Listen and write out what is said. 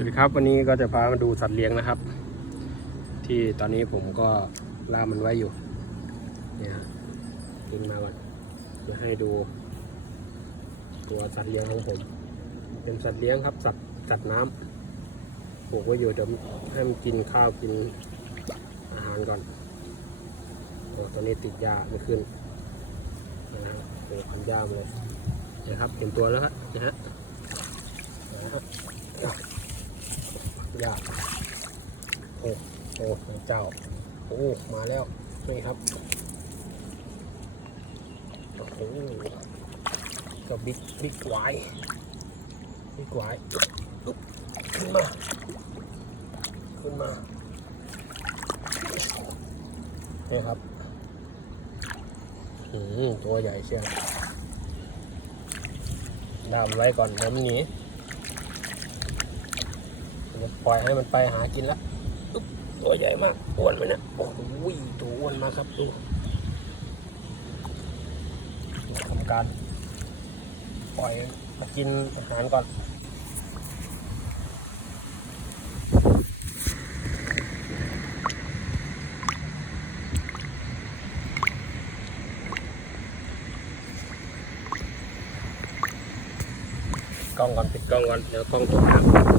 วัสดีครับวันนี้ก็จะพามาดูสัตว์เลี้ยงนะครับ ที่ตอนนี้ผมก็ล่ามันไว้อยู่เนี่ยกินมาก่อนจะให้ดู ตัวสัตว์เลี้ยงของผม เป็นสัตว์เลี้ยงครับ สัตว์สัตว์น้ำปลูกไว้อยู่เดี๋ยวให้มันกินข้าวกินอาหารก่อนโอ้ตอนนี้ติดยาไม่ขึ้นนะฮะโอ้พันยามาเลยนะครับเห็นตัวแล้วครับนะฮะนะครับ ยากโอ้โอ้เจ้า โอ้ มาแล้ว นี่ครับ โอ้โหก็บิ๊กบิ๊กไวบิ๊กไวขึ้นมา ขึ้นมานี่ครับอืมตัวใหญ่เชียวดามไว้ก่อนเดี๋ยวมันหนีเดี๋ยว ปล่อยให้มันไปหากินละตัวใหญ่มากอ้วนไหมเนะโอ้โหตัวอ้วนมากครับดูทำการ ปล่อยมากินอาหารก่อนกล้องก่อนปิดกล้องก่อนเดี๋ยวกล้องตกน้ำ